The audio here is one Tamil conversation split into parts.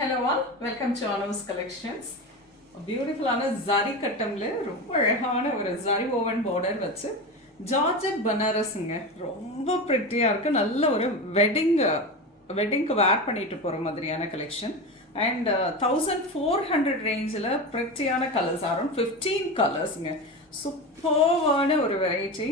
Hello all, welcome to Anuv's Collections. பியூட்டிஃபுல்லான ஜரி கட்டம்ல ரொம்ப அழகான ஒரு ஜரி ஓவன் பார்டர் வச்சு ஜார்ஜெட் பனாரஸ்ங்க ரொம்ப ப்ரிட்டியாக இருக்கு. நல்ல ஒரு வெட்டிங்க்கு வேர் பண்ணிட்டு போகிற மாதிரியான கலெக்ஷன். அண்ட் 1400 ரேஞ்சில் ப்ரிட்டியான கலர்ஸ் அரௌண்ட் 15 கலர்ஸுங்க. சூப்பர்வான ஒரு வெரைட்டி,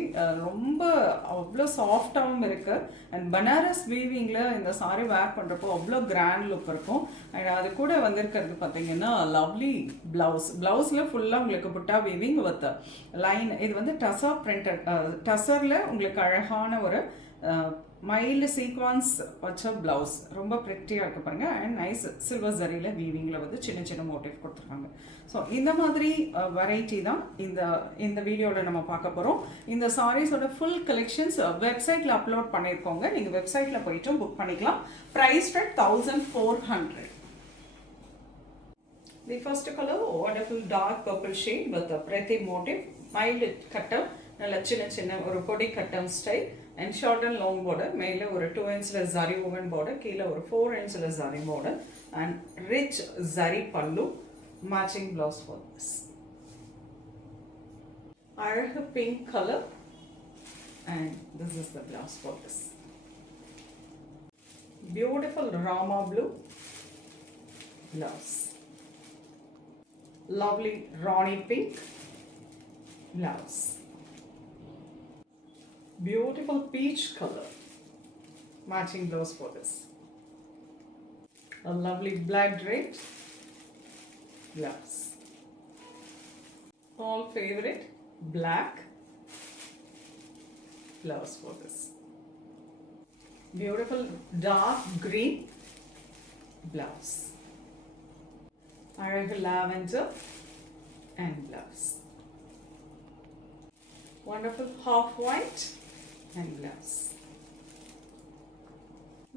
ரொம்ப அவ்வளோ சாஃப்டாகவும் இருக்குது. அண்ட் பனாரஸ் வீவிங்கில் இந்த சாரி வேர் பண்ணுறப்போ அவ்வளோ கிராண்ட் லுக் இருக்கும். அண்ட் அது கூட வந்திருக்கிறது பார்த்தீங்கன்னா லவ்லி ப்ளவுஸில் ஃபுல்லாக உங்களுக்கு புட்டா வீவிங் வித் லைன். இது வந்து டசர் பிரிண்டட், டசரில் உங்களுக்கு அழகான ஒரு மைல்டு சீக்வன்ஸ் வச்ச ப்ளவுஸ் ரொம்ப ப்ரிட்டியாக இருக்கு பாருங்க. அண்ட் நைஸ் சில்வர் ஜரியில் வீவிங்கில் வந்து சின்ன சின்ன மோட்டிவ் கொடுத்துருக்காங்க. ஸோ இந்த மாதிரி வெரைட்டி தான் இந்த வீடியோவில் நம்ம பார்க்க போகிறோம். இந்த சாரீஸோட ஃபுல் கலெக்ஷன்ஸ் வெப்சைட்டில் அப்லோட் பண்ணியிருக்கோங்க. நீங்கள் வெப்சைட்டில் போயிட்டும் புக் பண்ணிக்கலாம். Price rate 1400. The first color, wonderful dark purple shade with a pretty motif, mild cutter, நல்ல சின்ன சின்ன ஒரு பொடி கட்டம் style. And short and long border, மேலே ஒரு 2 inches ஜரி ஓவன் பார்டர், கீழே ஒரு 4 inches zari border. And rich zari பல்லு, மேட்சிங் பிளவுஸ் ஃபார் திஸ். அழகு pink colour and this is the blouse for this. Beautiful Rama blue blouse. Lovely Ronnie pink blouse. Beautiful peach color, matching blouse for this. A lovely black draped blouse. All favorite black blouse for this. Beautiful dark green blouse. அழகு lavender and blouse. Wonderful half white and blouse.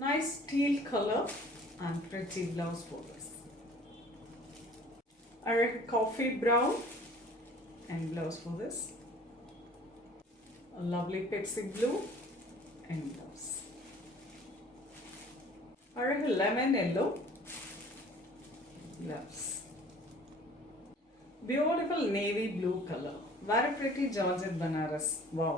Nice teal color and pretty blouse for this. Arak coffee brown and blouse for this. A lovely pixie blue and blouse. Arak lemon yellow blouse. Beautiful navy blue color. Very pretty Georgette Banaras. Wow.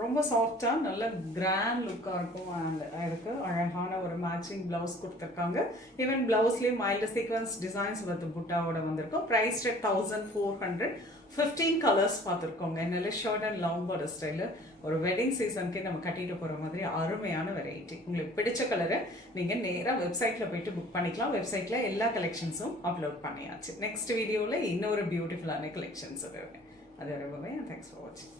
ரொம்ப சாஃப்டாக நல்ல கிராண்ட் லுக்காக இருக்கும். அண்ட் அதுக்கு அழகான ஒரு மேட்சிங் ப்ளவுஸ் கொடுத்துருக்காங்க. ஈவன் ப்ளவுஸ்லேயே மைல்டு சீக்வன்ஸ் டிசைன்ஸ் வித் புட்டாவோட வந்திருக்கும். Price rate 1400. 15 கலர்ஸ் பார்த்துருக்கோங்க. நல்ல short and long border style ஒரு வெட்டிங் சீசனுக்கு நம்ம கட்டிட்டு போகிற மாதிரி அருமையான வெரைட்டி. உங்களுக்கு பிடிச்ச கலரை நீங்கள் நேராக வெப்சைட்டில் போயிட்டு புக் பண்ணிக்கலாம். வெப்சைட்டில் எல்லா கலெக்ஷன்ஸும் அப்லோட் பண்ணியாச்சு. நெக்ஸ்ட் வீடியோவில் இன்னொரு பியூட்டிஃபுல்லான கலெக்ஷன்ஸ் வருவேன். அது ரொம்பவே தேங்க்ஸ் ஃபார் வாட்சிங்.